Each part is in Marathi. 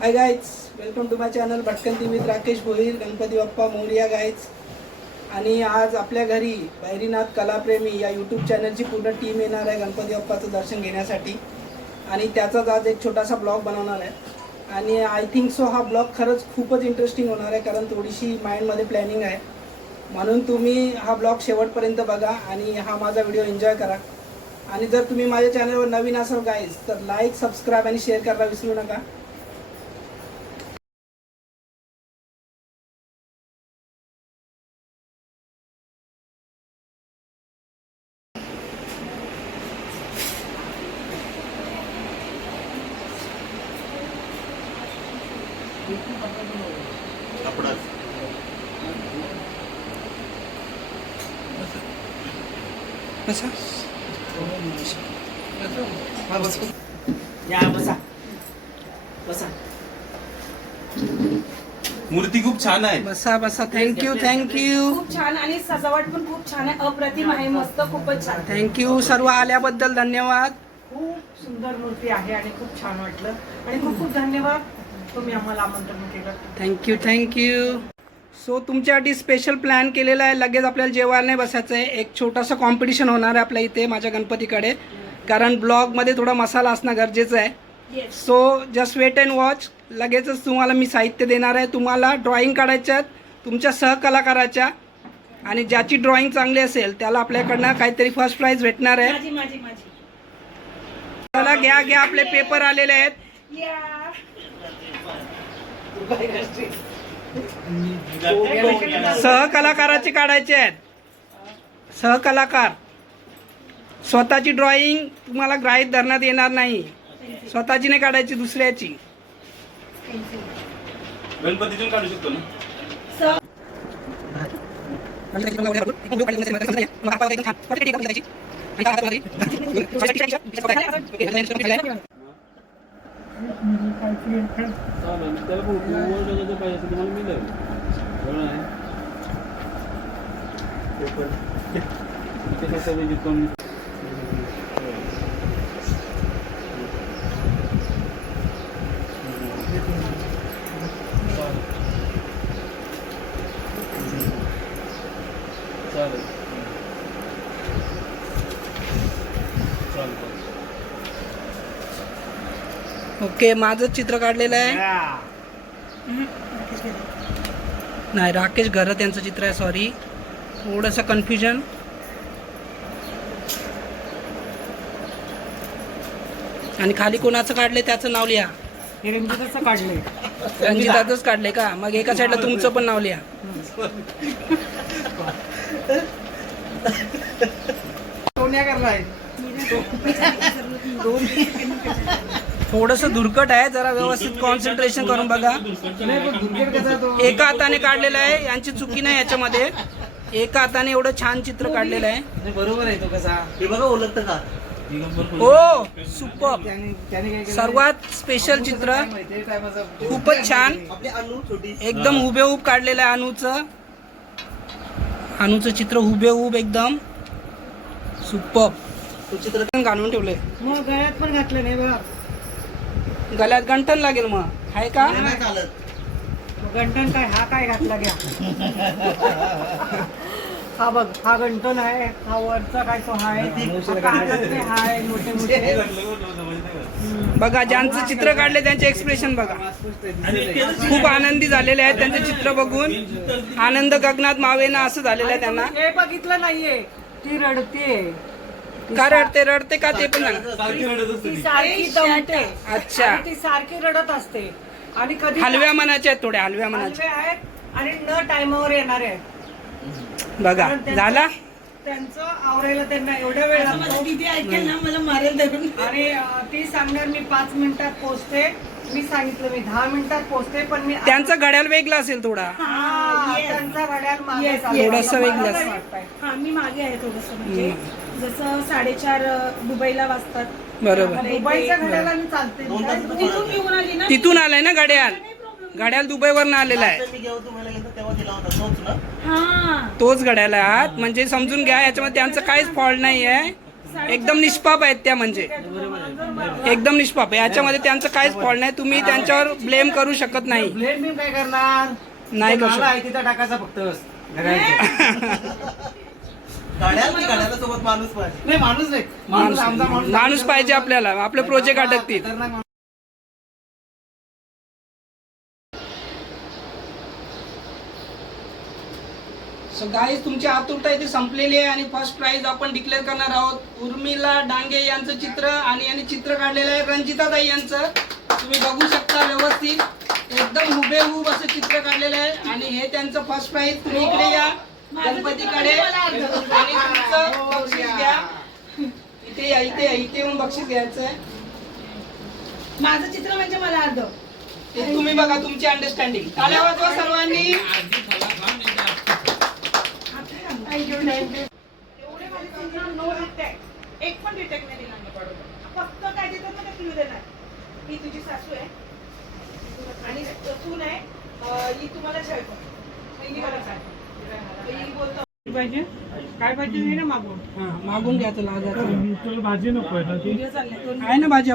Hi guys welcome to my channel Bhatkanti with Rakesh Bhoir Ganpati Bappa Morya guys आणि आज आपल्या घरी बैरीनाथ कलाप्रेमी या यूट्यूब चॅनलची पूर्ण टीम येणार आहे गणपती बाप्पाचं दर्शन घेण्यासाठी. आणि त्याचाच आज एक छोटासा ब्लॉग बनवणार आहे. आणि आय थिंक सो हा ब्लॉग खरंच खूपच इंटरेस्टिंग होणार आहे कारण थोडीशी माइंडमध्ये प्लॅनिंग आहे. म्हणून तुम्ही हा ब्लॉग शेवटपर्यंत बघा आणि हा माझा व्हिडिओ एन्जॉय करा. आणि जर तुम्ही माझ्या चॅनलवर नवीन असाल गाईज तर लाईक सबस्क्राईब आणि शेअर करायला विसरू नका. बसा या बसा. बसा. मूर्ती खूप छान आहे. बसा बसा. थँक्यू थँक्यू खूप छान आणि सजावट पण खूप छान आहे. अप्रतिम आहे. मस्त खूपच छान. थँक्यू सर्व आल्याबद्दल धन्यवाद. खूप सुंदर मूर्ती आहे आणि खूप छान वाटलं. आणि खूप खूप धन्यवाद. तुम्ही आम्हाला आमंत्रण केलं. Thank you thank you so तुमच्यासाठी स्पेशल प्लॅन केलेला आहे. लगेच आपल्याला जेवायला नाही बसायचं आहे. एक छोटासा कॉम्पिटिशन होणार आहे आपल्या इथे माझ्या गणपतीकडे. कारण ब्लॉगमध्ये थोडा मसाला असणं गरजेचं आहे. So just wait and watch लगेचच तुम्हाला मी साहित्य देणार आहे. तुम्हाला ड्रॉइंग काढायच्यात तुमच्या सहकलाकाराच्या. आणि ज्याची ड्रॉइंग चांगली असेल त्याला आपल्याकडनं काहीतरी फर्स्ट प्राईज भेटणार आहे. चला घ्या घ्या. आपले पेपर आलेले आहेत. सहकलाकाराचे काढायचे आहेत. सहकलाकार. स्वतःची ड्रॉइंग तुम्हाला ग्राहीत धरण्यात येणार नाही. स्वतःची नाही काढायची दुसऱ्याची. गणपतीतून काढू शकतो ना? चालेल त्याला फोटो पाहिजे तुम्हाला मी आहे पेपर त्याच्यासाठी ओके माझं चित्र काढलेलं आहे. नाही राकेश घरत यांचं चित्र आहे सॉरी थोडंसं कन्फ्युजन आणि खाली कोणाचं काढले त्याचं नाव लिहा. रंजिताचं काढलंय. रंजिताचंच काढले का? मग एका साईडला तुमचं पण नाव लिहा. सोन्या करलाय थोडस धुरकट आहे जरा व्यवस्थित कॉन्सन्ट्रेशन करून बघा. एका हाताने काढलेलं आहे यांची चुकी नाही याच्यामध्ये. एका हाताने एवढं छान चित्र काढलेलं आहे. बरोबर आहे तो कसा. हे बघा ओळखतं का? हो सुपर सर्वात स्पेशल चित्र खूपच छान. आपली अनु छोटी. एकदम हुबेहूब काढलेलं आहे अनुचं. अनुचं चित्र हुबेहूब एकदम. सुपर तो चित्र घालून ठेवलंय. मग गळ्यात पण घातलं नाही बघा गळ्यात गंठन लागेल मग. आहे का? नाही चालत. गंटन काय हा काय घातला घ्या. हा बघ हा गंटन आहे हा वरचा काय तो हाय हा कानातले हाय मोठे मोठे. बघा ज्यांचं चित्र काढले त्यांचे एक्सप्रेशन बघा. खूप आनंदी झालेले आहेत त्यांचे चित्र बघून. आनंद गगनात मावेना असं झालेलं आहे त्यांना. हे बघितलं नाहीये. ती रडते का रडते? रडते का ते पण सांगा. ती. सारखी दमते. अच्छा. आणि ती सारखी रडत असते. आणि कधी हलव्या मनाचे आहेत थोड्या हलव्या मनाचे. हलवे आहेत आणि न टायमावर येणार आहेत. बघा कारण त्यांचं- झाला? त्यांचं आवरायला त्यांना एवढा वेळ लागतो. दीदी ऐकेल ना मला मारेल धरून आणि अं, ती सांगणार मी पाच मिनिटात पोहोचते मी सांगितलं मी दहा मिनिटात पोहोचते पण मी त्यांचा घड्याळ वेगळा असेल थोडा. हा, yes. त्यांचा घड्याळ मागे Yes, चालतो. थोडंसं मला वेगळं. वाटतंय. हा मी मागे आहे थोडस म्हणजे. जसं साडेचार दुबईला वाजतात. बरोबर. आपल्या इथे- दुबईच्या घड्याला मी चालते. दोन तास तिथून येऊन आली ना तिथून आलाय ना घड्याळ घड्याळ दुबईवरनं आलेला आहे. मी जेव्हा तुम्हाला गेलो तेव्हा दिला होता. तोच ना? हा. तोच घड्याळ आहे म्हणजे समजून घ्या याच्यामध्ये त्यांचं काहीच फॉल्ट नाही आहे. एकदम निष्पाप आहेत त्या म्हणजे. एकदम निष्पाप आहे. याच्यामध्ये त्यांचं काहीच फॉल्ट नाही. तुम्ही त्यांच्यावर ब्लेम करू शकत नाही. ब्लेड मी काय करणार? नाही करू शकत. तिथं टाकायचा फक्त. गाड्याला की गाड्याला सोबत माणूस पाहिजे. नाही माणूस नाही. माणूस आमचा माणूस माणूस पाहिजे आपल्याला. आपले प्रोजेक्ट अटकतील खतरनाक माणूस. सो गाईज तुमची आतुरता इथे संपलेली आहे आणि फर्स्ट प्राइज आपण डिक्लेअर करणार आहोत. उर्मिला डांगे यांचं चित्र आणि यांनी चित्र काढलेलं आहे. रंजिताताई यांचं. तुम्ही बघू शकता व्यवस्थित. एकदम हुबेहूब असं चित्र काढलेलं आहे. आणि हे त्यांचं फर्स्ट प्राइज तुम्ही इकडे या. गणपतीकडे आणि तुमचं बक्षीस घ्या. इथे या इथे या इथे येऊन बक्षीस घ्यायचं आहे माझं चित्र म्हणजे मला अर्ध. ते तुम्ही बघा तुमची अंडरस्टँडिंग टाळ्या वाजवा सर्वांनी एवढे माझे चित्र नो डिटेक्ट एक पण डिटेक्ट नाही दिला मी फक्त काय देतात ना क्ल्यू देणार. ही तुझी सासू आहे. आणि सून आहे अं, ही तुम्हाला जेवतो पहिली मला सांग ही बोलतो पाहिजे? काय पाहिजे हे ना मागून? हा मागून घ्या तुला आजारचं. तुला भाजी नको आहे ना भाजी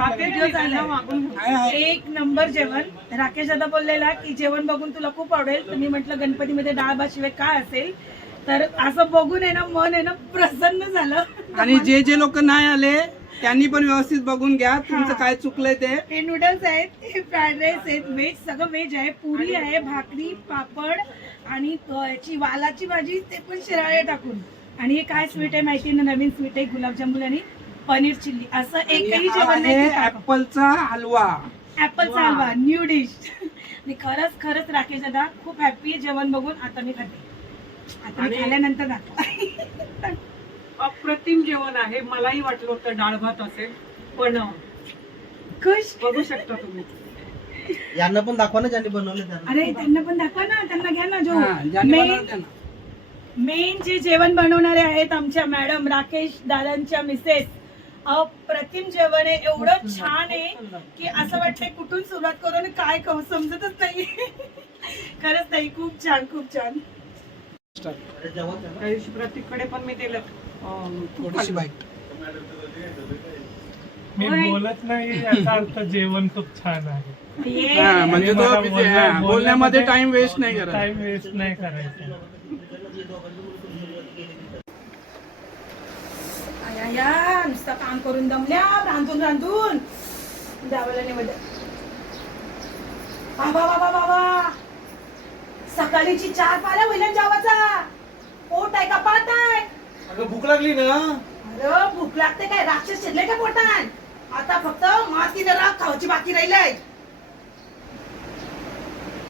एक नंबर जेवण. राकेश दादा बोललेला की जेवण बघून तुला खूप आवडेल. मी म्हटलं गणपतीमध्ये डाळ भात शिवाय काय असेल? तर असं बघून आहे ना मन आहे ना प्रसन्न झालं. आणि जे जे लोक नाही आले त्यांनी पण व्यवस्थित बघून घ्या तुमचं काय चुकलंय ते. हे नूडल्स आहेत हे फ्राईड राईस आहेत व्हेज सगळं व्हेज आहे. पुरी आहे भाकरी पापड आणि अ, याची वालाची भाजी ते पण शिराळे टाकून. आणि हे काय स्वीट आहे माहिती आहे ना नवीन स्वीट आहे गुलाबजामुन आणि पनीर चिल्ली. असं एकही जेवण नाही ऍपलचा हलवा. ऍपलचा हलवा न्यू डिश आणि खरंच खरंच राकेश दादा खूप हॅपी आहे जेवण बघून. आता मी खाते. आता मी आणि- खाल्ल्यानंतर दाखवा. अप्रतिम जेवण आहे. मलाही वाटलं होतं डाळ भात असेल पण खुश बघू शकता तुम्ही. यांना पण दाखवा ना ज्यांनी बनवले त्यांना. अरे त्यांना पण दाखवा ना त्यांना घ्या ना जो मेन जे जेवण बनवणारे आहेत आमच्या मॅडम राकेश दादांच्या मिसेस अप्रतिम जेवण आहे. एवढं छान आहे की असं वाटतंय कुठून सुरुवात करू आणि काय करू समजतच नाही. खरंच नाही खूप छान खूप छान. दिवशी प्रतीककडे पण मी दिलं. थोडीशी बाईट मी. बोलत नाही याचा अर्थ जेवण खूप छान आहे. हा, म्हणजे तो मला हा, बोलण्या- बोलण्यामध्ये टाइम वेस्ट नाही करत टाइम वेस्ट नाही करायचा. आया, या नुसतं काम करून दमल्या रांधून रांधून. जावला निवड. बाबा बाबा बाबा सकाळीची चार पाल्या पहिल्या जावाचा. पोट आहे का आहे? अगं भूक लागली ना? अरे भूक लागते काय? राक्षस शिरले का पोटात? आता फक्त मातीला राग खावाची बाकी राहिलंय.